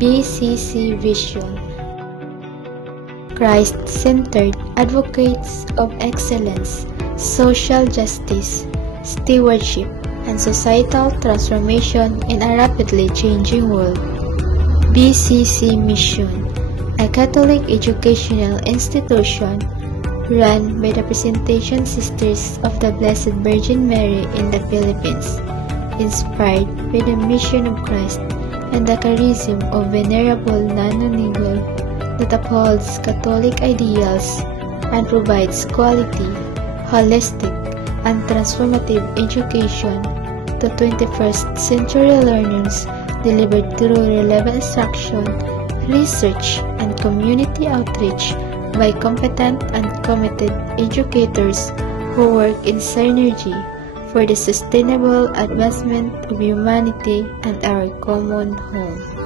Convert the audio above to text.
BCC Vision. Christ-centered advocates of excellence, social justice, stewardship, and societal transformation in a rapidly changing world. BCC Mission, a Catholic educational institution run by the Presentation Sisters of the Blessed Virgin Mary in the Philippines, inspired by the mission of Christ and the charism of Venerable Nano Ningol that upholds Catholic ideals and provides quality, holistic, and transformative education to 21st century learners delivered through relevant instruction, research, and community outreach by competent and committed educators who work in synergy for the sustainable advancement of humanity and our common home.